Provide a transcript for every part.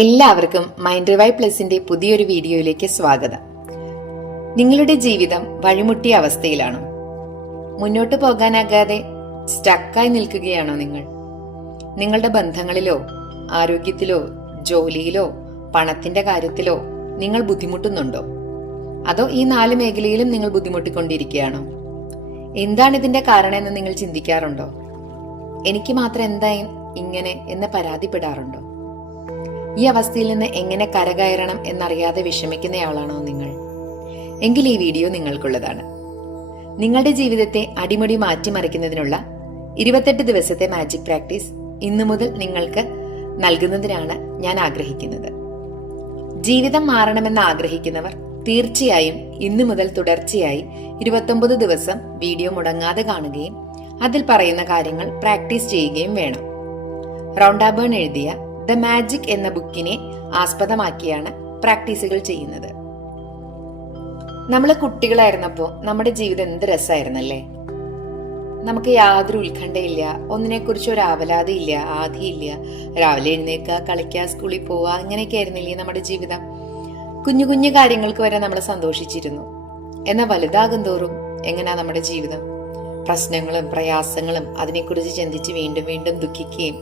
എല്ലാവർക്കും mind revive പ്ലസിന്റെ പുതിയൊരു വീഡിയോയിലേക്ക് സ്വാഗതം. നിങ്ങളുടെ ജീവിതം വഴിമുട്ടിയ അവസ്ഥയിലാണോ? മുന്നോട്ട് പോകാനാകാതെ സ്റ്റക്കായി നിൽക്കുകയാണോ നിങ്ങൾ? നിങ്ങളുടെ ബന്ധങ്ങളിലോ ആരോഗ്യത്തിലോ ജോലിയിലോ പണത്തിന്റെ കാര്യത്തിലോ നിങ്ങൾ ബുദ്ധിമുട്ടുന്നുണ്ടോ? അതോ ഈ 4 മേഖലയിലും നിങ്ങൾ ബുദ്ധിമുട്ടിക്കൊണ്ടിരിക്കുകയാണോ? എന്താണ് ഇതിന്റെ കാരണം എന്ന് നിങ്ങൾ ചിന്തിക്കാറുണ്ടോ? എനിക്ക് മാത്രം എന്താ ഇങ്ങനെ എന്ന് പരാതിപ്പെടാറുണ്ടോ? ഈ അവസ്ഥയിൽ നിന്ന് എങ്ങനെ കരകയറണം എന്നറിയാതെ വിഷമിക്കുന്നയാളാണോ നിങ്ങൾ? എങ്കിൽ ഈ വീഡിയോ നിങ്ങൾക്കുള്ളതാണ്. നിങ്ങളുടെ ജീവിതത്തെ അടിമുടി മാറ്റിമറിക്കുന്നതിനുള്ള 28 ദിവസത്തെ മാജിക് പ്രാക്ടീസ് ഇന്നു മുതൽ നിങ്ങൾക്ക് നൽകുന്നതിനാണ് ഞാൻ ആഗ്രഹിക്കുന്നത്. ജീവിതം മാറണമെന്ന് ആഗ്രഹിക്കുന്നവർ തീർച്ചയായും ഇന്നു മുതൽ തുടർച്ചയായി 29 ദിവസം വീഡിയോ മുടങ്ങാതെ കാണുകയും അതിൽ പറയുന്ന കാര്യങ്ങൾ പ്രാക്ടീസ് ചെയ്യുകയും വേണം. റോണ്ട ബേൺ എഴുതിയ ദ മാജിക് എന്ന ബുക്കിനെ ആസ്പദമാക്കിയാണ് പ്രാക്ടീസുകൾ ചെയ്യുന്നത്. നമ്മൾ കുട്ടികളായിരുന്നപ്പോൾ നമ്മുടെ ജീവിതം എന്ത് രസമായിരുന്നല്ലേ. നമുക്ക് യാതൊരു ഉത്കണ്ഠയില്ല, ഒന്നിനെക്കുറിച്ച് ഒരു ആവലാതിയില്ല, ആധിയില്ല. രാവിലെ എഴുന്നേൽക്കുക, കളിക്കുക, സ്കൂളിൽ പോവുക, അങ്ങനെയൊക്കെ ആയിരുന്നില്ലേ നമ്മുടെ ജീവിതം. കുഞ്ഞു കുഞ്ഞു കാര്യങ്ങൾക്ക് വരെ നമ്മൾ സന്തോഷിച്ചിരുന്നു. എന്നാൽ വലുതാകും തോറും എങ്ങനെയാ നമ്മുടെ ജീവിതം? പ്രശ്നങ്ങളും പ്രയാസങ്ങളും അതിനെക്കുറിച്ച് ചിന്തിച്ച് വീണ്ടും വീണ്ടും ദുഃഖിക്കുകയും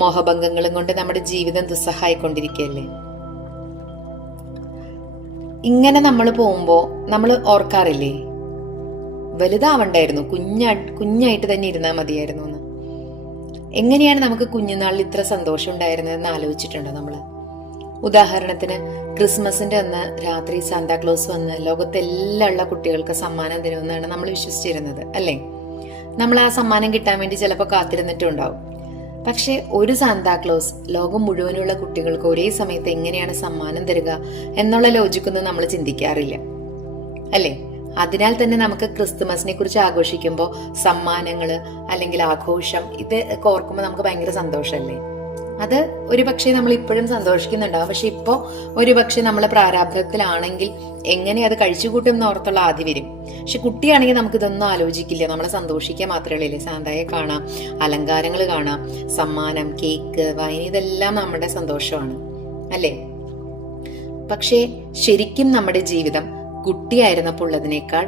മോഹഭംഗങ്ങളും കൊണ്ട് നമ്മുടെ ജീവിതം ദുസ്സഹായിക്കൊണ്ടിരിക്കുകയല്ലേ. ഇങ്ങനെ നമ്മൾ പോകുമ്പോ നമ്മൾ ഓർക്കാറില്ലേ, വലുതാവണ്ടായിരുന്നു, കുഞ്ഞായിട്ട് തന്നെ ഇരുന്നാൽ മതിയായിരുന്നു എന്ന്. എങ്ങനെയാണ് നമുക്ക് കുഞ്ഞുനാളിൽ ഇത്ര സന്തോഷം ഉണ്ടായിരുന്നതെന്ന് ആലോചിച്ചിട്ടുണ്ടോ നമ്മള്? ഉദാഹരണത്തിന് ക്രിസ്മസിന്റെ അന്ന് രാത്രി സാന്താക്ലോസ് വന്ന് ലോകത്തെല്ലാം ഉള്ള കുട്ടികൾക്ക് സമ്മാനം തരുമെന്നാണ് നമ്മൾ വിശ്വസിച്ചിരുന്നത്, അല്ലേ? നമ്മൾ ആ സമ്മാനം കിട്ടാൻ വേണ്ടി ചിലപ്പോൾ കാത്തിരുന്നിട്ടുണ്ടാവും. പക്ഷെ ഒരു സാന്താക്ലോസ് ലോകം മുഴുവനുള്ള കുട്ടികൾക്ക് ഒരേ സമയത്ത് എങ്ങനെയാണ് സമ്മാനം തരിക എന്നുള്ള ലോജിക്കൊന്നും നമ്മൾ ചിന്തിക്കാറില്ല, അല്ലേ? അതിനാൽ തന്നെ നമുക്ക് ക്രിസ്തുമസിനെ കുറിച്ച് ആഘോഷിക്കുമ്പോൾ സമ്മാനങ്ങള് അല്ലെങ്കിൽ ആഘോഷം ഇത് ഓർക്കുമ്പോൾ നമുക്ക് ഭയങ്കര സന്തോഷമല്ലേ. അത് ഒരുപക്ഷെ നമ്മൾ ഇപ്പോഴും സന്തോഷിക്കുന്നുണ്ടാവും. പക്ഷെ ഇപ്പോ ഒരുപക്ഷെ നമ്മളെ പ്രാരാബ്ധത്തിലാണെങ്കിൽ എങ്ങനെ അത് കഴിച്ചുകൂട്ടും എന്നോർത്തുള്ള ആദ്യം വരും. പക്ഷെ കുട്ടിയാണെങ്കിൽ നമുക്ക് ഇതൊന്നും ആലോചിക്കില്ല, നമ്മളെ സന്തോഷിക്കാൻ മാത്രമേ ഉള്ളൂ. സാന്തായെ കാണാം, അലങ്കാരങ്ങൾ കാണാം, സമ്മാനം, കേക്ക്, വൈൻ, ഇതെല്ലാം നമ്മുടെ സന്തോഷമാണ്, അല്ലേ? പക്ഷേ ശരിക്കും നമ്മുടെ ജീവിതം കുട്ടിയായിരുന്നപ്പോൾ ഉള്ളതിനേക്കാൾ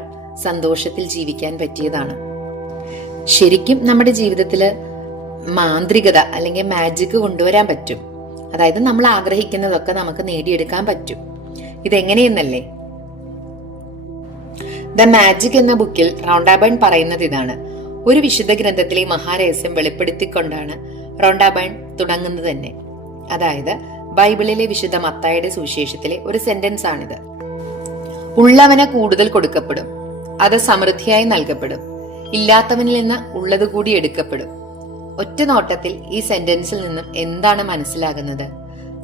സന്തോഷത്തിൽ ജീവിക്കാൻ പറ്റിയതാണ്. ശരിക്കും നമ്മുടെ ജീവിതത്തില് മാന്ത്രികത അല്ലെങ്കിൽ മാജിക് കൊണ്ടുവരാൻ പറ്റും. അതായത് നമ്മൾ ആഗ്രഹിക്കുന്നതൊക്കെ നമുക്ക് നേടിയെടുക്കാൻ പറ്റും. ഇതെങ്ങനെയെന്നല്ലേ? ദ മാജിക് എന്ന ബുക്കിൽ റോണ്ട ബേൺ പറയുന്നത് ഇതാണ്. ഒരു വിശുദ്ധ ഗ്രന്ഥത്തിലെ മഹാരഹസ്യം വെളിപ്പെടുത്തിക്കൊണ്ടാണ് റോണ്ട ബേൺ തുടങ്ങുന്നത് തന്നെ. അതായത് ബൈബിളിലെ വിശുദ്ധ മത്തായിയുടെ സുവിശേഷത്തിലെ ഒരു സെന്റൻസ് ആണിത്. ഉള്ളവന് കൂടുതൽ കൊടുക്കപ്പെടും, അത് സമൃദ്ധിയായി നൽകപ്പെടും, ഇല്ലാത്തവനിൽ നിന്ന് ഉള്ളത് കൂടി എടുക്കപ്പെടും. ഒറ്റ നോട്ടത്തിൽ ഈ സെന്റൻസിൽ നിന്നും എന്താണ് മനസ്സിലാകുന്നത്?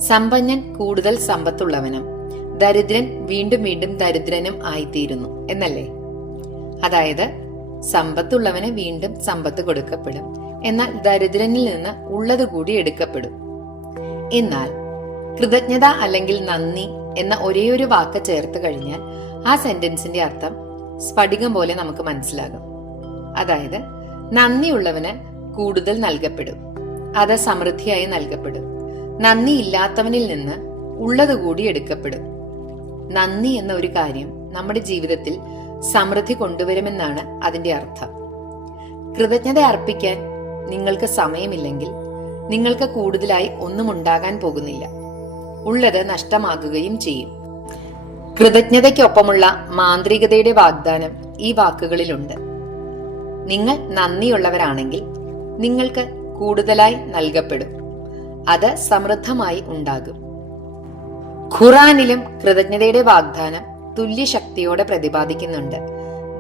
സമ്പന്നൻ കൂടുതൽ സമ്പത്തുള്ളവനും ദരിദ്രൻ വീണ്ടും വീണ്ടും ദരിദ്രനും ആയിത്തീരുന്നു എന്നല്ലേ? അതായത് സമ്പത്തുള്ളവന് വീണ്ടും സമ്പത്ത് കൊടുക്കപ്പെടും, എന്നാൽ ദരിദ്രനിൽ നിന്ന് ഉള്ളത് കൂടി എടുക്കപ്പെടും. എന്നാൽ കൃതജ്ഞത അല്ലെങ്കിൽ നന്ദി എന്ന ഒരേയൊരു വാക്ക് ചേർത്ത് കഴിഞ്ഞാൽ ആ സെന്റൻസിന്റെ അർത്ഥം സ്ഫടികം പോലെ നമുക്ക് മനസ്സിലാകും. അതായത് നന്ദിയുള്ളവന് കൂടുതൽ നൽകപ്പെടും, അത് സമൃദ്ധിയായി നൽകപ്പെടും. നന്ദി ഇല്ലാത്തവനിൽ നിന്ന് ഉള്ളത് കൂടി എടുക്കപ്പെടും. നന്ദി എന്ന ഒരു കാര്യം നമ്മുടെ ജീവിതത്തിൽ സമൃദ്ധി കൊണ്ടുവരുമെന്നാണ് അതിന്റെ അർത്ഥം. കൃതജ്ഞത അർപ്പിക്കാൻ നിങ്ങൾക്ക് സമയമില്ലെങ്കിൽ നിങ്ങൾക്ക് കൂടുതലായി ഒന്നും ഉണ്ടാകാൻ പോകുന്നില്ല, ഉള്ളത് നഷ്ടമാകുകയും ചെയ്യും. കൃതജ്ഞതയ്ക്കൊപ്പമുള്ള മാന്ത്രികതയുടെ വാഗ്ദാനം ഈ വാക്കുകളിലുണ്ട്. നിങ്ങൾ നന്ദിയുള്ളവരാണെങ്കിൽ നിങ്ങൾക്ക് കൂടുതലായി നൽകപ്പെടും, അത് സമൃദ്ധമായി ഉണ്ടാകും. ഖുറാനിലും കൃതജ്ഞതയുടെ വാഗ്ദാനം തുല്യ ശക്തിയോടെ പ്രതിപാദിക്കുന്നുണ്ട്.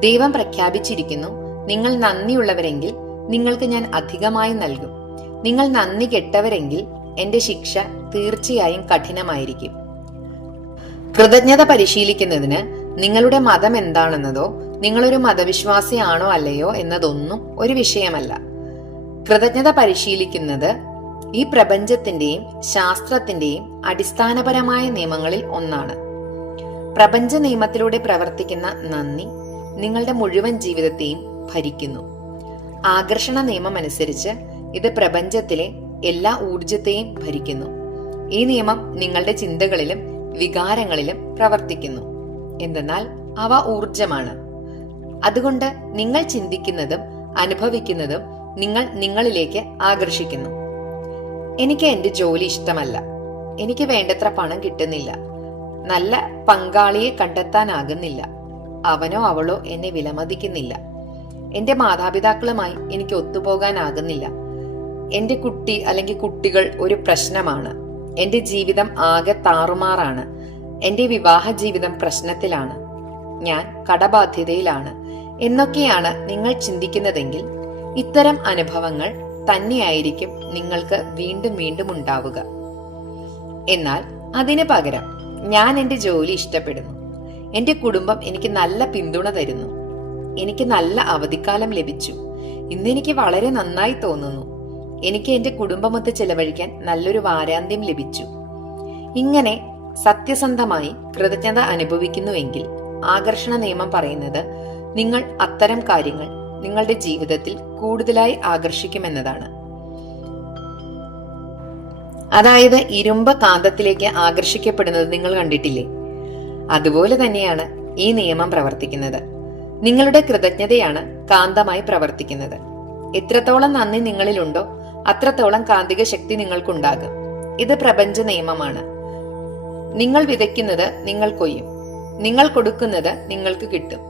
ദൈവം പ്രഖ്യാപിച്ചിരിക്കുന്നു, നിങ്ങൾ നന്ദിയുള്ളവരെങ്കിൽ നിങ്ങൾക്ക് ഞാൻ അധികമായി നൽകും. നിങ്ങൾ നന്ദി കെട്ടവരെങ്കിൽ എന്റെ ശിക്ഷ തീർച്ചയായും കഠിനമായിരിക്കും. കൃതജ്ഞത പരിശീലിക്കുന്നതിന് നിങ്ങളുടെ മതം എന്താണെന്നതോ നിങ്ങളൊരു മതവിശ്വാസിയാണോ അല്ലയോ എന്നതൊന്നും ഒരു വിഷയമല്ല. കൃതജ്ഞത പരിശീലിക്കുന്നത് ഈ പ്രപഞ്ചത്തിന്റെയും ശാസ്ത്രത്തിന്റെയും അടിസ്ഥാനപരമായ നിയമങ്ങളിൽ ഒന്നാണ്. പ്രപഞ്ച നിയമത്തിലൂടെ പ്രവർത്തിക്കുന്ന നന്ദി നിങ്ങളുടെ മുഴുവൻ ജീവിതത്തെയും ഭരിക്കുന്നു. ആകർഷണ നിയമം അനുസരിച്ച് ഇത് പ്രപഞ്ചത്തിലെ എല്ലാ ഊർജത്തെയും ഭരിക്കുന്നു. ഈ നിയമം നിങ്ങളുടെ ചിന്തകളിലും വികാരങ്ങളിലും പ്രവർത്തിക്കുന്നു. എന്തെന്നാൽ അവ ഊർജമാണ്. അതുകൊണ്ട് നിങ്ങൾ ചിന്തിക്കുന്നതും അനുഭവിക്കുന്നതും നിങ്ങൾ നിങ്ങളിലേക്ക് ആകർഷിക്കുന്നു. എനിക്ക് എന്റെ ജോലി ഇഷ്ടമല്ല, എനിക്ക് വേണ്ടത്ര പണം കിട്ടുന്നില്ല, നല്ല പങ്കാളിയെ കണ്ടെത്താനാകുന്നില്ല, അവനോ അവളോ എന്നെ വിലമതിക്കുന്നില്ല, എന്റെ മാതാപിതാക്കളുമായി എനിക്ക് ഒത്തുപോകാനാകുന്നില്ല, എന്റെ കുട്ടി അല്ലെങ്കിൽ കുട്ടികൾ ഒരു പ്രശ്നമാണ്, എന്റെ ജീവിതം ആകെ താറുമാറാണ്, എന്റെ വിവാഹ ജീവിതം പ്രശ്നത്തിലാണ്, ഞാൻ കടബാധ്യതയിലാണ് എന്നൊക്കെയാണ് നിങ്ങൾ ചിന്തിക്കുന്നതെങ്കിൽ ഇത്തരം അനുഭവങ്ങൾ തന്നെയായിരിക്കും നിങ്ങൾക്ക് വീണ്ടും വീണ്ടും ഉണ്ടാവുക. എന്നാൽ അതിന് പകരം ഞാൻ എന്റെ ജോലി ഇഷ്ടപ്പെടുന്നു, എന്റെ കുടുംബം എനിക്ക് നല്ല പിന്തുണ തരുന്നു, എനിക്ക് നല്ല അവധിക്കാലം ലഭിച്ചു, ഇന്നെനിക്ക് വളരെ നന്നായി തോന്നുന്നു, എനിക്ക് എന്റെ കുടുംബമൊത്ത് ചെലവഴിക്കാൻ നല്ലൊരു വാരാന്ത്യം ലഭിച്ചു, ഇങ്ങനെ സത്യസന്ധമായി കൃതജ്ഞത അനുഭവിക്കുന്നുവെങ്കിൽ ആകർഷണ നിയമം പറയുന്നത് നിങ്ങൾ അത്തരം കാര്യങ്ങൾ നിങ്ങളുടെ ജീവിതത്തിൽ കൂടുതലായി ആകർഷിക്കുമെന്നതാണ്. അതായത് ഇരുമ്പ് കാന്തത്തിലേക്ക് ആകർഷിക്കപ്പെടുന്നത് നിങ്ങൾ കണ്ടിട്ടില്ലേ? അതുപോലെ തന്നെയാണ് ഈ നിയമം പ്രവർത്തിക്കുന്നത്. നിങ്ങളുടെ കൃതജ്ഞതയാണ് കാന്തമായി പ്രവർത്തിക്കുന്നത്. എത്രത്തോളം നന്ദി നിങ്ങളിലുണ്ടോ അത്രത്തോളം കാന്തിക ശക്തി നിങ്ങൾക്കുണ്ടാകും. ഇത് പ്രപഞ്ച നിയമമാണ്. നിങ്ങൾ വിതയ്ക്കുന്നത് നിങ്ങൾ കൊയ്യും, നിങ്ങൾ കൊടുക്കുന്നത് നിങ്ങൾക്ക് കിട്ടും.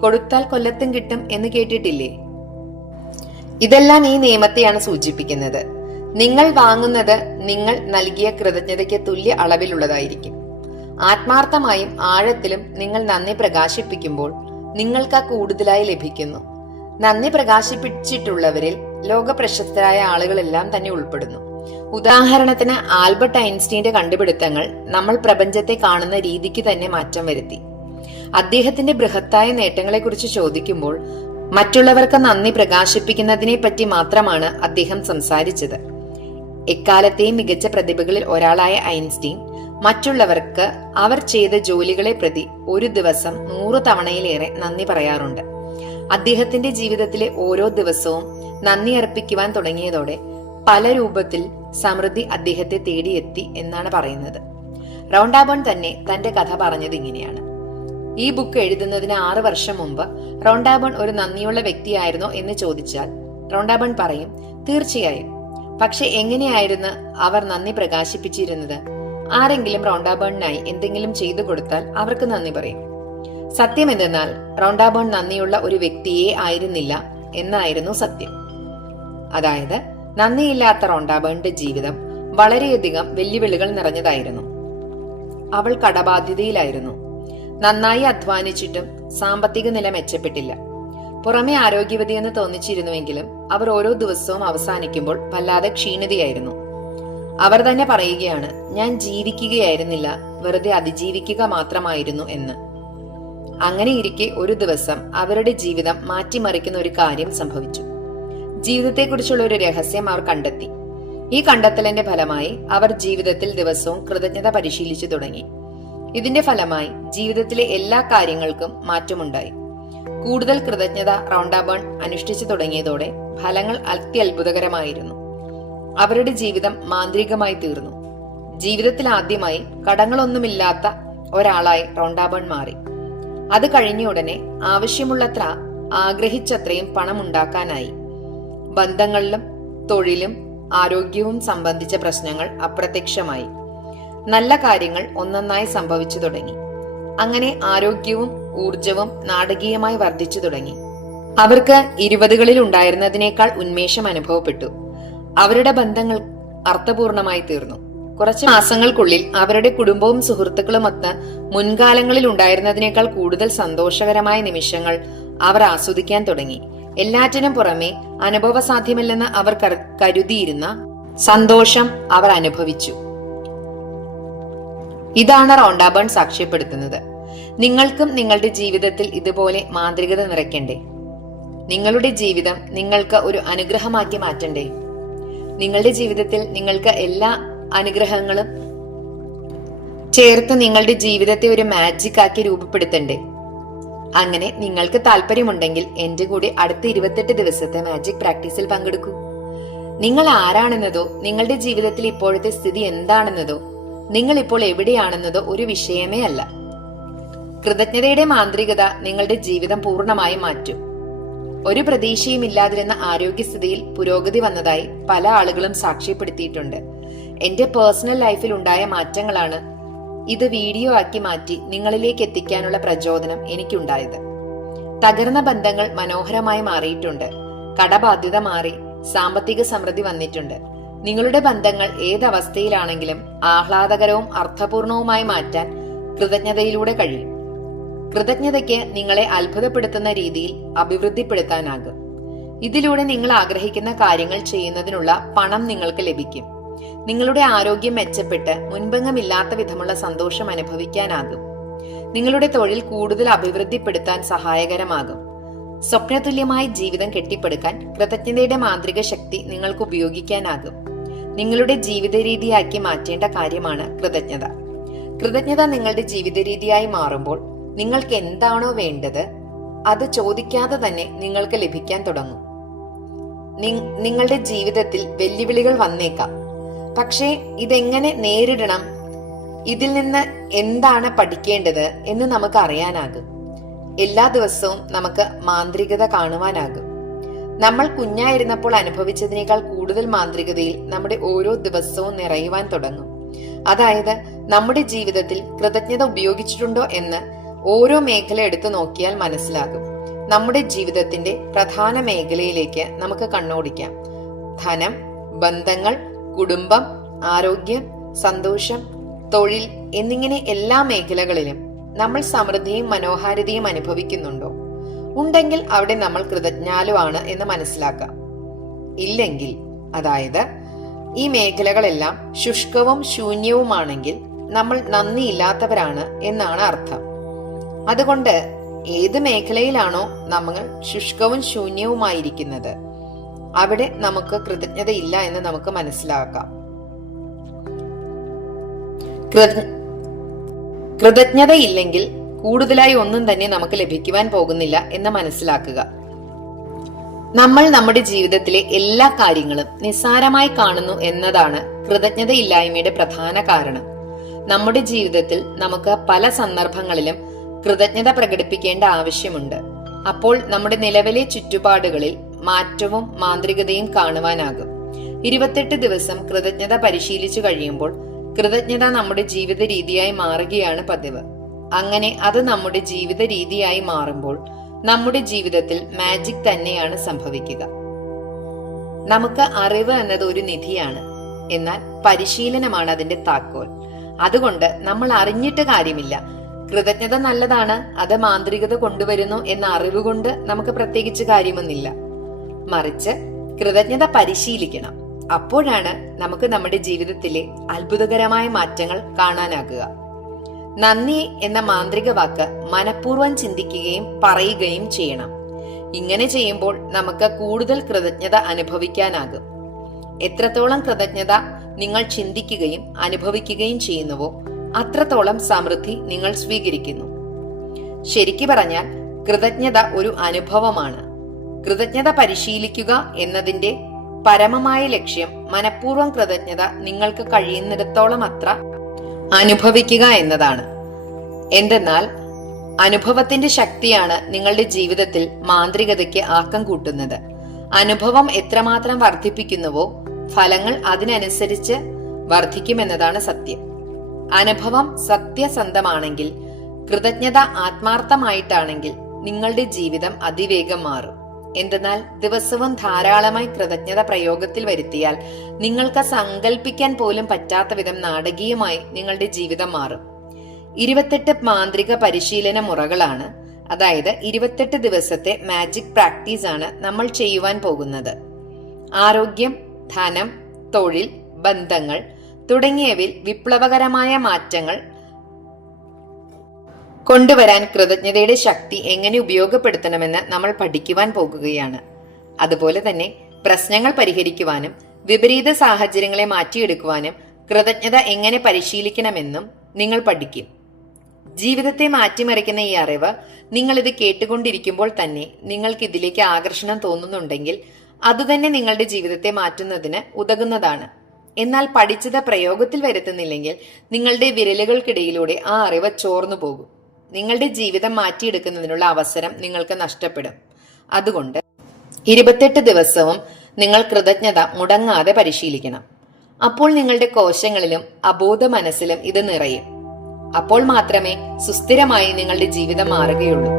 കൊടുത്താൽ കൊല്ലത്തും കിട്ടും എന്ന് കേട്ടിട്ടില്ലേ? ഇതെല്ലാം ഈ നിയമത്തെയാണ് സൂചിപ്പിക്കുന്നത്. നിങ്ങൾ വാങ്ങുന്നത് നിങ്ങൾ നൽകിയ കൃതജ്ഞതയ്ക്ക് തുല്യ അളവിലുള്ളതായിരിക്കും. ആത്മാർത്ഥമായും ആഴത്തിലും നിങ്ങൾ നന്ദി പ്രകാശിപ്പിക്കുമ്പോൾ നിങ്ങൾക്ക് കൂടുതലായി ലഭിക്കുന്നു. നന്ദി പ്രകാശിപ്പിച്ചിട്ടുള്ളവരിൽ ലോക പ്രശസ്തരായ ആളുകളെല്ലാം തന്നെ ഉൾപ്പെടുന്നു. ഉദാഹരണത്തിന് ആൽബർട്ട് ഐൻസ്റ്റീന്റെ കണ്ടുപിടുത്തങ്ങൾ നമ്മൾ പ്രപഞ്ചത്തെ കാണുന്ന രീതിക്ക് തന്നെ മാറ്റം വരുത്തി. അദ്ദേഹത്തിന്റെ ബൃഹത്തായ നേട്ടങ്ങളെക്കുറിച്ച് ചോദിക്കുമ്പോൾ മറ്റുള്ളവർക്ക് നന്ദി പ്രകാശിപ്പിക്കുന്നതിനെ പറ്റി മാത്രമാണ് അദ്ദേഹം സംസാരിച്ചത്. എക്കാലത്തെയും മികച്ച പ്രതിഭകളിൽ ഒരാളായ ഐൻസ്റ്റീൻ മറ്റുള്ളവർക്ക് അവർ ചെയ്ത ജോലികളെ പ്രതി ഒരു ദിവസം 100 തവണയിലേറെ നന്ദി പറയാറുണ്ട്. അദ്ദേഹത്തിന്റെ ജീവിതത്തിലെ ഓരോ ദിവസവും നന്ദി അർപ്പിക്കുവാൻ തുടങ്ങിയതോടെ പല രൂപത്തിൽ സമൃദ്ധി അദ്ദേഹത്തെ തേടിയെത്തി എന്നാണ് പറയുന്നത്. റൗണ്ടാബേൺ തന്നെ തന്റെ കഥ പറഞ്ഞത് ഇങ്ങനെയാണ്. ഈ ബുക്ക് എഴുതുന്നതിന് 6 വർഷം മുമ്പ് റൗണ്ടാബേൺ ഒരു നന്ദിയുള്ള വ്യക്തിയായിരുന്നോ എന്ന് ചോദിച്ചാൽ റൗണ്ടാബേൺ പറയും, തീർച്ചയായും. പക്ഷെ എങ്ങനെയായിരുന്നു അവർ നന്ദി പ്രകാശിപ്പിച്ചിരുന്നത്? ആരെങ്കിലും റൗണ്ടാബേണിനായി എന്തെങ്കിലും ചെയ്തു കൊടുത്താൽ അവർക്ക് നന്ദി പറയും. സത്യം എന്തെന്നാൽ റൗണ്ടാബേൺ നന്ദിയുള്ള ഒരു വ്യക്തിയെ ആയിരുന്നില്ല എന്നായിരുന്നു സത്യം. അതായത് നന്ദിയില്ലാത്ത റൗണ്ടാബേണിന്റെ ജീവിതം വളരെയധികം വെല്ലുവിളികൾ നിറഞ്ഞതായിരുന്നു. അവൾ കടബാധ്യതയിലായിരുന്നു. നന്നായി അധ്വാനിച്ചിട്ടും സാമ്പത്തിക നില മെച്ചപ്പെട്ടില്ല. പുറമെ ആരോഗ്യവതിയെന്ന് തോന്നിച്ചിരുന്നുവെങ്കിലും അവർ ഓരോ ദിവസവും അവസാനിക്കുമ്പോൾ വല്ലാതെ ക്ഷീണിതയായിരുന്നു. അവർ തന്നെ പറയുകയാണ്, ഞാൻ ജീവിക്കുകയായിരുന്നില്ല, വെറുതെ അതിജീവിക്കുക മാത്രമായിരുന്നു എന്ന്. അങ്ങനെ ഇരിക്കെ ഒരു ദിവസം അവരുടെ ജീവിതം മാറ്റിമറിക്കുന്ന ഒരു കാര്യം സംഭവിച്ചു. ജീവിതത്തെക്കുറിച്ചുള്ള ഒരു രഹസ്യം അവർ കണ്ടെത്തി. ഈ കണ്ടെത്തലിന്റെ ഫലമായി അവർ ജീവിതത്തിൽ ദിവസവും കൃതജ്ഞത പരിശീലിച്ചു തുടങ്ങി. ഇതിന്റെ ഫലമായി ജീവിതത്തിലെ എല്ലാ കാര്യങ്ങൾക്കും മാറ്റമുണ്ടായി. കൂടുതൽ കൃതജ്ഞത റൗണ്ടാബേൺ അനുഷ്ഠിച്ചു തുടങ്ങിയതോടെ ഫലങ്ങൾ അത്യത്ഭുതകരമായിരുന്നു. അവരുടെ ജീവിതം മാന്ത്രികമായി തീർന്നു. ജീവിതത്തിൽ ആദ്യമായി കടങ്ങളൊന്നുമില്ലാത്ത ഒരാളായി റൗണ്ടാബേൺ മാറി. അത് കഴിഞ്ഞ ഉടനെ ആവശ്യമുള്ളത്ര ആഗ്രഹിച്ചത്രയും പണം ഉണ്ടാക്കാനായി. ബന്ധങ്ങളിലും തൊഴിലും ആരോഗ്യവും സംബന്ധിച്ച പ്രശ്നങ്ങൾ അപ്രത്യക്ഷമായി. നല്ല കാര്യങ്ങൾ ഒന്നൊന്നായി സംഭവിച്ചു തുടങ്ങി. അങ്ങനെ ആരോഗ്യവും ഊർജവും നാടകീയമായി വർദ്ധിച്ചു തുടങ്ങി. അവർക്ക് 20കളിൽ ഉണ്ടായിരുന്നതിനേക്കാൾ ഉന്മേഷം അനുഭവപ്പെട്ടു. അവരുടെ ബന്ധങ്ങൾ അർത്ഥപൂർണമായി തീർന്നു. കുറച്ച് മാസങ്ങൾക്കുള്ളിൽ അവരുടെ കുടുംബവും സുഹൃത്തുക്കളുമൊത്ത് മുൻകാലങ്ങളിൽ ഉണ്ടായിരുന്നതിനേക്കാൾ കൂടുതൽ സന്തോഷകരമായ നിമിഷങ്ങൾ അവർ ആസ്വദിക്കാൻ തുടങ്ങി. എല്ലാറ്റിനും പുറമെ അനുഭവസാധ്യമല്ലെന്ന് അവർ കരുതിയിരുന്ന സന്തോഷം അവർ അനുഭവിച്ചു. ഇതാണ് റൗണ്ടാബേൺ സാക്ഷ്യപ്പെടുത്തുന്നത്. നിങ്ങൾക്കും നിങ്ങളുടെ ജീവിതത്തിൽ ഇതുപോലെ മാന്ത്രികത നിറയ്ക്കണ്ടേ? നിങ്ങളുടെ ജീവിതം നിങ്ങൾക്ക് ഒരു അനുഗ്രഹമാക്കി മാറ്റണ്ടേ? നിങ്ങളുടെ ജീവിതത്തിൽ നിങ്ങൾക്ക് എല്ലാ അനുഗ്രഹങ്ങളും ചേർത്ത് നിങ്ങളുടെ ജീവിതത്തെ ഒരു മാജിക് ആക്കി രൂപപ്പെടുത്തണ്ടേ? അങ്ങനെ നിങ്ങൾക്ക് താല്പര്യമുണ്ടെങ്കിൽ എന്റെ കൂടെ അടുത്ത 28 ദിവസത്തെ മാജിക് പ്രാക്ടീസിൽ പങ്കെടുക്കൂ. നിങ്ങൾ ആരാണെന്നതോ നിങ്ങളുടെ ജീവിതത്തിൽ ഇപ്പോഴത്തെ സ്ഥിതി എന്താണെന്നതോ നിങ്ങൾ ഇപ്പോൾ എവിടെയാണെന്നതോ ഒരു വിഷയമേ അല്ല. കൃതജ്ഞതയുടെ മാന്ത്രികത നിങ്ങളുടെ ജീവിതം പൂർണ്ണമായി മാറ്റും. ഒരു പ്രതീക്ഷയും ഇല്ലാതിരുന്ന ആരോഗ്യസ്ഥിതിയിൽ പുരോഗതി വന്നതായി പല ആളുകളും സാക്ഷ്യപ്പെടുത്തിയിട്ടുണ്ട്. എന്റെ പേഴ്സണൽ ലൈഫിൽ ഉണ്ടായ മാറ്റങ്ങളാണ് ഇത് വീഡിയോ ആക്കി മാറ്റി നിങ്ങളിലേക്ക് എത്തിക്കാനുള്ള പ്രചോദനം എനിക്കുണ്ടായത്. തകർന്ന ബന്ധങ്ങൾ മനോഹരമായി മാറിയിട്ടുണ്ട്. കടബാധ്യത മാറി സാമ്പത്തിക സമൃദ്ധി വന്നിട്ടുണ്ട്. നിങ്ങളുടെ ബന്ധങ്ങൾ ഏതവസ്ഥയിലാണെങ്കിലും ആഹ്ലാദകരവും അർത്ഥപൂർണവുമായി മാറ്റാൻ കൃതജ്ഞതയിലൂടെ കഴിയും. കൃതജ്ഞതയ്ക്ക് നിങ്ങളെ അത്ഭുതപ്പെടുത്തുന്ന രീതിയിൽ അഭിവൃദ്ധിപ്പെടുത്താനാകും. ഇതിലൂടെ നിങ്ങൾ ആഗ്രഹിക്കുന്ന കാര്യങ്ങൾ ചെയ്യുന്നതിനുള്ള പണം നിങ്ങൾക്ക് ലഭിക്കും. നിങ്ങളുടെ ആരോഗ്യം മെച്ചപ്പെട്ട് മുൻപെങ്ങുമില്ലാത്ത വിധമുള്ള സന്തോഷം അനുഭവിക്കാനാകും. നിങ്ങളുടെ തൊഴിൽ കൂടുതൽ അഭിവൃദ്ധിപ്പെടുത്താൻ സഹായകരമാകും. സ്വപ്നതുല്യമായ ജീവിതം കെട്ടിപ്പടുക്കാൻ കൃതജ്ഞതയുടെ മാന്ത്രിക ശക്തി നിങ്ങൾക്ക് ഉപയോഗിക്കാനാകും. നിങ്ങളുടെ ജീവിത രീതിയാക്കി മാറ്റേണ്ട കാര്യമാണ് കൃതജ്ഞത. കൃതജ്ഞത നിങ്ങളുടെ ജീവിത രീതിയായി മാറുമ്പോൾ നിങ്ങൾക്ക് എന്താണോ വേണ്ടത് അത് ചോദിക്കാതെ തന്നെ നിങ്ങൾക്ക് ലഭിക്കാൻ തുടങ്ങും. നിങ്ങളുടെ ജീവിതത്തിൽ വെല്ലുവിളികൾ വന്നേക്കാം. പക്ഷേ ഇതെങ്ങനെ നേരിടണം, ഇതിൽ നിന്ന് എന്താണ് പഠിക്കേണ്ടത് എന്ന് നമുക്ക് അറിയാനാകും. എല്ലാ ദിവസവും നമുക്ക് മാന്ത്രികത കാണുവാനാകും. നമ്മൾ കുഞ്ഞായിരുന്നപ്പോൾ അനുഭവിച്ചതിനേക്കാൾ കൂടുതൽ മാന്ത്രികതയിൽ നമ്മുടെ ഓരോ ദിവസവും നിറയുവാൻ തുടങ്ങും. അതായത് നമ്മുടെ ജീവിതത്തിൽ കൃതജ്ഞത ഉപയോഗിച്ചിട്ടുണ്ടോ എന്ന് ഓരോ മേഖല എടുത്തു നോക്കിയാൽ മനസ്സിലാകും. നമ്മുടെ ജീവിതത്തിന്റെ പ്രധാന മേഖലയിലേക്ക് നമുക്ക് കണ്ണോടിക്കാം. ധനം, ബന്ധങ്ങൾ, കുടുംബം, ആരോഗ്യം, സന്തോഷം, തൊഴിൽ എന്നിങ്ങനെ എല്ലാ മേഖലകളിലും നമ്മൾ സമൃദ്ധിയും മനോഹാരിതയും അനുഭവിക്കുന്നുണ്ടോ? ഉണ്ടെങ്കിൽ അവിടെ നമ്മൾ കൃതജ്ഞാലുവാണ് എന്ന് മനസ്സിലാക്കാം. ഇല്ലെങ്കിൽ, അതായത് ഈ മേഖലകളെല്ലാം ശുഷ്കവും ശൂന്യവുമാണെങ്കിൽ നമ്മൾ നന്ദിയില്ലാത്തവരാണ് എന്നാണ് അർത്ഥം. അതുകൊണ്ട് ഏത് മേഖലയിലാണോ നമ്മൾ ശുഷ്കവും ശൂന്യവുമായിരിക്കുന്നത് അവിടെ നമുക്ക് കൃതജ്ഞതയില്ല എന്ന് നമുക്ക് മനസ്സിലാക്കാം. കൃതജ്ഞതയില്ലെങ്കിൽ കൂടുതലായി ഒന്നും തന്നെ നമുക്ക് ലഭിക്കുവാൻ പോകുന്നില്ല എന്ന് മനസ്സിലാക്കുക. നമ്മൾ നമ്മുടെ ജീവിതത്തിലെ എല്ലാ കാര്യങ്ങളും നിസ്സാരമായി കാണുന്നു എന്നതാണ് കൃതജ്ഞതയില്ലായ്മയുടെ പ്രധാന കാരണം. നമ്മുടെ ജീവിതത്തിൽ നമുക്ക് പല സന്ദർഭങ്ങളിലും കൃതജ്ഞത പ്രകടിപ്പിക്കേണ്ട ആവശ്യമുണ്ട്. അപ്പോൾ നമ്മുടെ നിലവിലെ ചുറ്റുപാടുകളിൽ മാറ്റവും മാന്ത്രികതയും കാണുവാനാകും. 28 ദിവസം കൃതജ്ഞത പരിശീലിച്ചു കഴിയുമ്പോൾ കൃതജ്ഞത നമ്മുടെ ജീവിത രീതിയായി മാറുകയാണ് പതിവ്. അങ്ങനെ അത് നമ്മുടെ ജീവിത രീതിയായി മാറുമ്പോൾ നമ്മുടെ ജീവിതത്തിൽ മാജിക് തന്നെയാണ് സംഭവിക്കുക. നമുക്ക് അറിവ് എന്നത് ഒരു നിധിയാണ്, എന്നാൽ പരിശീലനമാണ് അതിന്റെ താക്കോൽ. അതുകൊണ്ട് നമ്മൾ അറിഞ്ഞിട്ട് കാര്യമില്ല. കൃതജ്ഞത നല്ലതാണ്, അത് മാന്ത്രികത കൊണ്ടുവരുന്നു എന്ന അറിവ് കൊണ്ട് നമുക്ക് പ്രത്യേകിച്ച് കാര്യമൊന്നുമില്ല. മറിച്ച് കൃതജ്ഞത പരിശീലിക്കണം. അപ്പോഴാണ് നമുക്ക് നമ്മുടെ ജീവിതത്തിലെ അത്ഭുതകരമായ മാറ്റങ്ങൾ കാണാനാകുക. നന്ദി എന്ന മാന്ത്രിക വാക്ക് മനഃപൂർവ്വം ചിന്തിക്കുകയും പറയുകയും ചെയ്യണം. ഇങ്ങനെ ചെയ്യുമ്പോൾ നമുക്ക് കൂടുതൽ കൃതജ്ഞത അനുഭവിക്കാനാകും. എത്രത്തോളം കൃതജ്ഞത നിങ്ങൾ ചിന്തിക്കുകയും അനുഭവിക്കുകയും ചെയ്യുന്നുവോ അത്രത്തോളം സമൃദ്ധി നിങ്ങൾ സ്വീകരിക്കുന്നു. ശരിക്കു പറഞ്ഞാൽ കൃതജ്ഞത ഒരു അനുഭവമാണ്. കൃതജ്ഞത പരിശീലിക്കുക എന്നതിന്റെ പരമമായ ലക്ഷ്യം മനഃപൂർവ്വം കൃതജ്ഞത നിങ്ങൾക്ക് കഴിയുന്നിടത്തോളം അത്ര അനുഭവിക്കുക എന്നതാണ്. എന്തെന്നാൽ അനുഭവത്തിന്റെ ശക്തിയാണ് നിങ്ങളുടെ ജീവിതത്തിൽ മാന്ത്രികതയ്ക്ക് ആക്കം കൂട്ടുന്നത്. അനുഭവം എത്രമാത്രം വർദ്ധിപ്പിക്കുന്നുവോ ഫലങ്ങൾ അതിനനുസരിച്ച് വർദ്ധിക്കുമെന്നതാണ് സത്യം. അനുഭവം സത്യസന്ധമാണെങ്കിൽ, കൃതജ്ഞത ആത്മാർത്ഥമായിട്ടാണെങ്കിൽ നിങ്ങളുടെ ജീവിതം അതിവേഗം മാറും. എന്തെന്നാൽ ദിവസവും ധാരാളമായി കൃതജ്ഞത പ്രയോഗത്തിൽ വരുത്തിയാൽ നിങ്ങൾക്ക് സങ്കല്പിക്കാൻ പോലും പറ്റാത്ത വിധം നാടകീയമായി നിങ്ങളുടെ ജീവിതം മാറും. 28 മാന്ത്രിക പരിശീലന മുറകളാണ്, അതായത് 28 ദിവസത്തെ മാജിക് പ്രാക്ടീസ് ആണ് നമ്മൾ ചെയ്യുവാൻ പോകുന്നത്. ആരോഗ്യം, ധനം, തൊഴിൽ, ബന്ധങ്ങൾ തുടങ്ങിയവയിൽ വിപ്ലവകരമായ മാറ്റങ്ങൾ കൊണ്ടുവരാൻ കൃതജ്ഞതയുടെ ശക്തി എങ്ങനെ ഉപയോഗപ്പെടുത്തണമെന്ന് നമ്മൾ പഠിക്കുവാൻ പോകുകയാണ്. അതുപോലെ തന്നെ പ്രശ്നങ്ങൾ പരിഹരിക്കുവാനും വിപരീത സാഹചര്യങ്ങളെ മാറ്റിയെടുക്കുവാനും കൃതജ്ഞത എങ്ങനെ പരിശീലിക്കണമെന്നും നിങ്ങൾ പഠിക്കും. ജീവിതത്തെ മാറ്റിമറിക്കുന്ന ഈ അറിവ് നിങ്ങൾ ഇത് കേട്ടുകൊണ്ടിരിക്കുമ്പോൾ തന്നെ നിങ്ങൾക്ക് ഇതിലേക്ക് ആകർഷണം തോന്നുന്നുണ്ടെങ്കിൽ അതുതന്നെ നിങ്ങളുടെ ജീവിതത്തെ മാറ്റുന്നതിന് ഉതകുന്നതാണ്. എന്നാൽ പഠിച്ചത് പ്രയോഗത്തിൽ വരുത്തുന്നില്ലെങ്കിൽ നിങ്ങളുടെ വിരലുകൾക്കിടയിലൂടെ ആ അറിവ് ചോർന്നു പോകും. നിങ്ങളുടെ ജീവിതം മാറ്റിയെടുക്കുന്നതിനുള്ള അവസരം നിങ്ങൾക്ക് നഷ്ടപ്പെടും. അതുകൊണ്ട് 28 ദിവസവും നിങ്ങൾ കൃതജ്ഞത മുടങ്ങാതെ പരിശീലിക്കണം. അപ്പോൾ നിങ്ങളുടെ കോശങ്ങളിലും അബോധ മനസ്സിലും ഇത് നിറയും. അപ്പോൾ മാത്രമേ സുസ്ഥിരമായി നിങ്ങളുടെ ജീവിതം മാറുകയുള്ളൂ.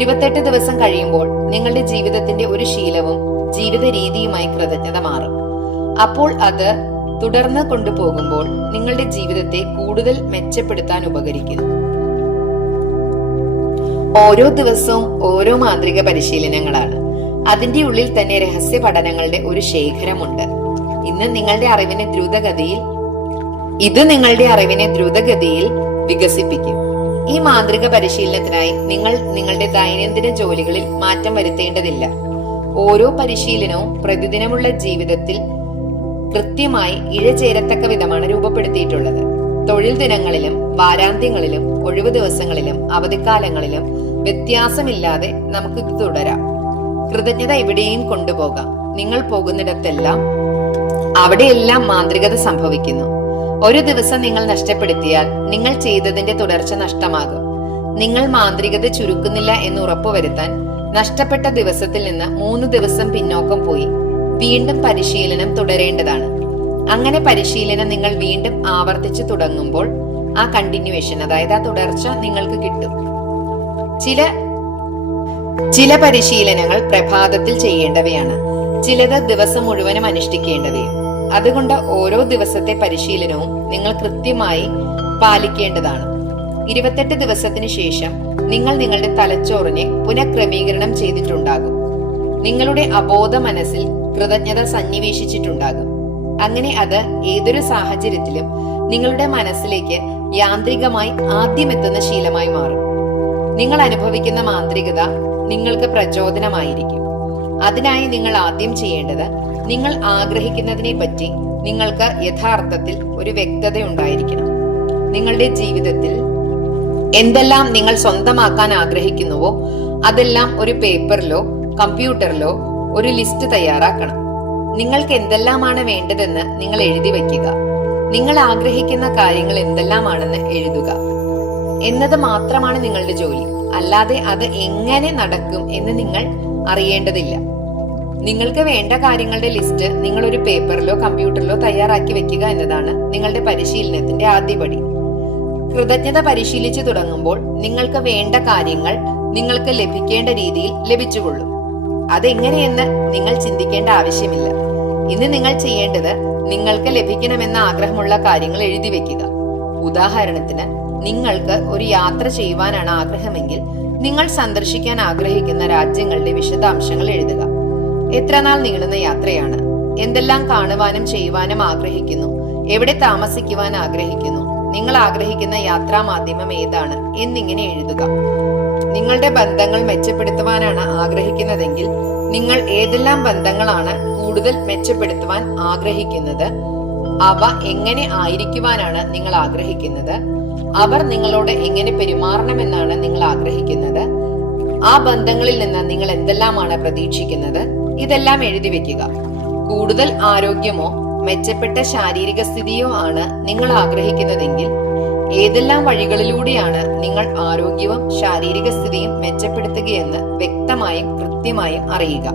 28 ദിവസം കഴിയുമ്പോൾ നിങ്ങളുടെ ജീവിതത്തിന്റെ ഒരു ശീലവും ജീവിത രീതിയുമായി കൃതജ്ഞത മാറും. അപ്പോൾ അത് തുടർന്ന് കൊണ്ടുപോകുമ്പോൾ നിങ്ങളുടെ ജീവിതത്തെ കൂടുതൽ മെച്ചപ്പെടുത്താൻ ഉപകരിക്കുന്നു. ഓരോ ദിവസവും ഓരോ മാന്ത്രിക പരിശീലനങ്ങളാണ്. അതിന്റെ ഉള്ളിൽ തന്നെ രഹസ്യ പഠനങ്ങളുടെ ഒരു ശേഖരമുണ്ട്. ഇത് നിങ്ങളുടെ അറിവിനെ ദ്രുതഗതിയിൽ വികസിപ്പിക്കും. ഈ മാന്ത്രിക പരിശീലനത്തിനായി നിങ്ങൾ നിങ്ങളുടെ ദൈനംദിന ജോലികളിൽ മാറ്റം വരുത്തേണ്ടതില്ല. ഓരോ പരിശീലനവും പ്രതിദിനമുള്ള ജീവിതത്തിൽ കൃത്യമായി ഇഴചേരത്തക്ക വിധമാണ് രൂപപ്പെടുത്തിയിട്ടുള്ളത്. തൊഴിൽ ദിനങ്ങളിലും വാരാന്ത്യങ്ങളിലും ഒഴിവു ദിവസങ്ങളിലും അവധിക്കാലങ്ങളിലും വ്യത്യാസമില്ലാതെ നമുക്കിത് തുടരാം. കൃതജ്ഞത എവിടെയും കൊണ്ടുപോകാം. നിങ്ങൾ പോകുന്നിടത്തെല്ലാം അവിടെയെല്ലാം മാന്ത്രികത സംഭവിക്കുന്നു. ഒരു ദിവസം നിങ്ങൾ നഷ്ടപ്പെടുത്തിയാൽ നിങ്ങൾ ചെയ്തതിന്റെ തുടർച്ച നഷ്ടമാകും. നിങ്ങൾ മാന്ത്രികത ചുരുക്കുന്നില്ല എന്ന് ഉറപ്പുവരുത്താൻ നഷ്ടപ്പെട്ട ദിവസത്തിൽ നിന്ന് 3 ദിവസം പിന്നോക്കം പോയി വീണ്ടും പരിശീലനം തുടരേണ്ടതാണ്. അങ്ങനെ പരിശീലനം നിങ്ങൾ വീണ്ടും ആവർത്തിച്ചു തുടങ്ങുമ്പോൾ ആ കണ്ടിന്യൂവേഷൻ, അതായത് ആ തുടർച്ച നിങ്ങൾക്ക് കിട്ടും. ചില പരിശീലനങ്ങൾ പ്രഭാതത്തിൽ ചെയ്യേണ്ടവയാണ്, ചിലത് ദിവസം മുഴുവനും അനുഷ്ഠിക്കേണ്ടവയും. അതുകൊണ്ട് ഓരോ ദിവസത്തെ പരിശീലനവും നിങ്ങൾ കൃത്യമായി പാലിക്കേണ്ടതാണ്. 28 ദിവസത്തിന് ശേഷം നിങ്ങൾ നിങ്ങളുടെ തലച്ചോറിനെ പുനഃക്രമീകരണം ചെയ്തിട്ടുണ്ടാകും. നിങ്ങളുടെ അബോധ മനസ്സിൽ കൃതജ്ഞത സന്നിവേശിച്ചിട്ടുണ്ടാകും. അങ്ങനെ അത് ഏതൊരു സാഹചര്യത്തിലും നിങ്ങളുടെ മനസ്സിലേക്ക് യാന്ത്രികമായി ആദ്യം എത്തുന്ന ശീലമായി മാറും. നിങ്ങൾ അനുഭവിക്കുന്ന മാന്ത്രികത നിങ്ങൾക്ക് പ്രചോദനമായിരിക്കും. അതിനായി നിങ്ങൾ ആദ്യം ചെയ്യേണ്ടത്, നിങ്ങൾ ആഗ്രഹിക്കുന്നതിനെ പറ്റി നിങ്ങൾക്ക് യഥാർത്ഥത്തിൽ ഒരു വ്യക്തത ഉണ്ടായിരിക്കണം. നിങ്ങളുടെ ജീവിതത്തിൽ എന്തെല്ലാം നിങ്ങൾ സ്വന്തമാക്കാൻ ആഗ്രഹിക്കുന്നുവോ അതെല്ലാം ഒരു പേപ്പറിലോ കമ്പ്യൂട്ടറിലോ ഒരു ലിസ്റ്റ് തയ്യാറാക്കണം. നിങ്ങൾക്ക് എന്തെല്ലാമാണ് വേണ്ടതെന്ന് നിങ്ങൾ എഴുതി വയ്ക്കുക. നിങ്ങൾ ആഗ്രഹിക്കുന്ന കാര്യങ്ങൾ എന്തെല്ലാമാണെന്ന് എഴുതുക എന്നത് മാത്രമാണ് നിങ്ങളുടെ ജോലി. അല്ലാതെ അത് എങ്ങനെ നടക്കും എന്ന് നിങ്ങൾ അറിയേണ്ടതില്ല. നിങ്ങൾക്ക് വേണ്ട കാര്യങ്ങളുടെ ലിസ്റ്റ് നിങ്ങൾ ഒരു പേപ്പറിലോ കമ്പ്യൂട്ടറിലോ തയ്യാറാക്കി വെക്കുക എന്നതാണ് നിങ്ങളുടെ പരിശീലനത്തിന്റെ ആദ്യപടി. കൃതജ്ഞത പരിശീലിച്ചു തുടങ്ങുമ്പോൾ നിങ്ങൾക്ക് വേണ്ട കാര്യങ്ങൾ നിങ്ങൾക്ക് ലഭിക്കേണ്ട രീതിയിൽ ലഭിച്ചുകൊള്ളും. അതെങ്ങനെയെന്ന് നിങ്ങൾ ചിന്തിക്കേണ്ട ആവശ്യമില്ല. ഇന്ന് നിങ്ങൾ ചെയ്യേണ്ടത്, നിങ്ങൾക്ക് ലഭിക്കണമെന്ന ആഗ്രഹമുള്ള കാര്യങ്ങൾ എഴുതി വെക്കുക. ഉദാഹരണത്തിന്, നിങ്ങൾക്ക് ഒരു യാത്ര ചെയ്യുവാനാണ് ആഗ്രഹമെങ്കിൽ നിങ്ങൾ സന്ദർശിക്കാൻ ആഗ്രഹിക്കുന്ന രാജ്യങ്ങളുടെ വിശദാംശങ്ങൾ എഴുതുക. എത്ര നാൾ നീളുന്ന യാത്രയാണ്, എന്തെല്ലാം കാണുവാനും ചെയ്യുവാനും ആഗ്രഹിക്കുന്നു, എവിടെ താമസിക്കുവാൻ ആഗ്രഹിക്കുന്നു, നിങ്ങൾ ആഗ്രഹിക്കുന്ന യാത്രാ മാധ്യമം ഏതാണ് എന്നിങ്ങനെ എഴുതുക. നിങ്ങളുടെ ബന്ധങ്ങൾ മെച്ചപ്പെടുത്തുവാനാണ് ആഗ്രഹിക്കുന്നതെങ്കിൽ നിങ്ങൾ ഏതെല്ലാം ബന്ധങ്ങളാണ് കൂടുതൽ മെച്ചപ്പെടുത്തുവാൻ ആഗ്രഹിക്കുന്നത്, അവ എങ്ങനെ ആയിരിക്കുവാനാണ് നിങ്ങൾ ആഗ്രഹിക്കുന്നത്, അവർ നിങ്ങളോട് എങ്ങനെ പെരുമാറണമെന്നാണ് നിങ്ങൾ ആഗ്രഹിക്കുന്നത്, ആ ബന്ധങ്ങളിൽ നിന്ന് നിങ്ങൾ എന്തെല്ലാമാണ് പ്രതീക്ഷിക്കുന്നത്, ഇതെല്ലാം എഴുതി വെക്കുക. കൂടുതൽ ആരോഗ്യമോ മെച്ചപ്പെട്ട ശാരീരിക സ്ഥിതിയോ ആണ് നിങ്ങൾ ആഗ്രഹിക്കുന്നതെങ്കിൽ ഏതെല്ലാം വഴികളിലൂടെയാണ് നിങ്ങൾ ആരോഗ്യവും ശാരീരിക സ്ഥിതിയും മെച്ചപ്പെടുത്തുകയെന്ന് വ്യക്തമായും കൃത്യമായും അറിയുക.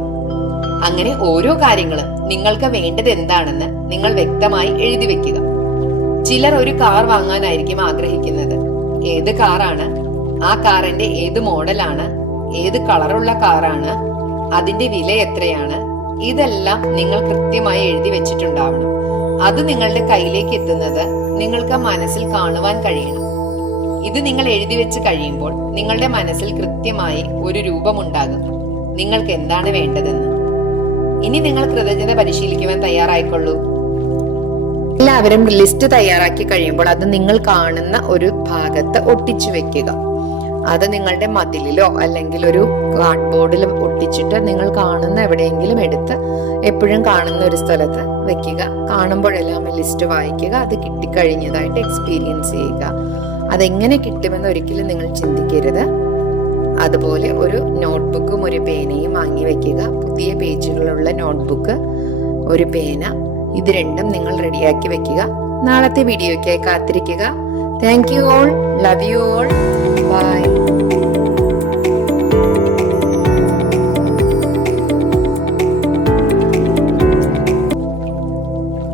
അങ്ങനെ ഓരോ കാര്യങ്ങളും നിങ്ങൾക്ക് വേണ്ടത് എന്താണെന്ന് നിങ്ങൾ വ്യക്തമായി എഴുതി വെക്കുക. ചിലർ ഒരു കാർ വാങ്ങാനായിരിക്കും ആഗ്രഹിക്കുന്നത്. ഏത് കാറാണ്, ആ കാറിന്റെ ഏത് മോഡലാണ്, ഏത് കളറുള്ള കാറാണ്, അതിന്റെ വില എത്രയാണ്, ഇതെല്ലാം നിങ്ങൾ കൃത്യമായി എഴുതി വെച്ചിട്ടുണ്ടാവണം. അത് നിങ്ങളുടെ കയ്യിലേക്ക് എത്തുന്നത് നിങ്ങൾക്ക് മനസ്സിൽ കാണുവാൻ കഴിയണം. ഇത് നിങ്ങൾ എഴുതി വെച്ച് കഴിയുമ്പോൾ നിങ്ങളുടെ മനസ്സിൽ കൃത്യമായി ഒരു രൂപമുണ്ടാകും നിങ്ങൾക്ക് എന്താണ് വേണ്ടതെന്ന്. ഇനി നിങ്ങൾ കൃതജ്ഞത പരിശീലിക്കുവാൻ തയ്യാറായിക്കൊള്ളൂ. എല്ലാവരും ലിസ്റ്റ് തയ്യാറാക്കി കഴിയുമ്പോൾ അത് നിങ്ങൾ കാണുന്ന ഒരു ഭാഗത്ത് ഒട്ടിച്ചു വെക്കുക. അത് നിങ്ങളുടെ മതിലിലോ അല്ലെങ്കിൽ ഒരു കാർഡ് ബോർഡിൽ ഒട്ടിച്ചിട്ട് നിങ്ങൾ കാണുന്ന എവിടെയെങ്കിലും എടുത്ത് എപ്പോഴും കാണുന്ന ഒരു സ്ഥലത്ത് വെക്കുക. കാണുമ്പോഴെല്ലാം ലിസ്റ്റ് വായിക്കുക. അത് കിട്ടിക്കഴിഞ്ഞതായിട്ട് എക്സ്പീരിയൻസ് ചെയ്യുക. അതെങ്ങനെ കിട്ടുമെന്ന് ഒരിക്കലും നിങ്ങൾ ചിന്തിക്കരുത്. അതുപോലെ ഒരു നോട്ട്ബുക്കും ഒരു പേനയും വാങ്ങി വെക്കുക. പുതിയ പേജുകളുള്ള നോട്ട്ബുക്ക്, ഒരു പേന, ഇത് രണ്ടും നിങ്ങൾ റെഡിയാക്കി വെക്കുക. നാളത്തെ വീഡിയോയ്ക്കായി കാത്തിരിക്കുക. Thank you all, love you all, by.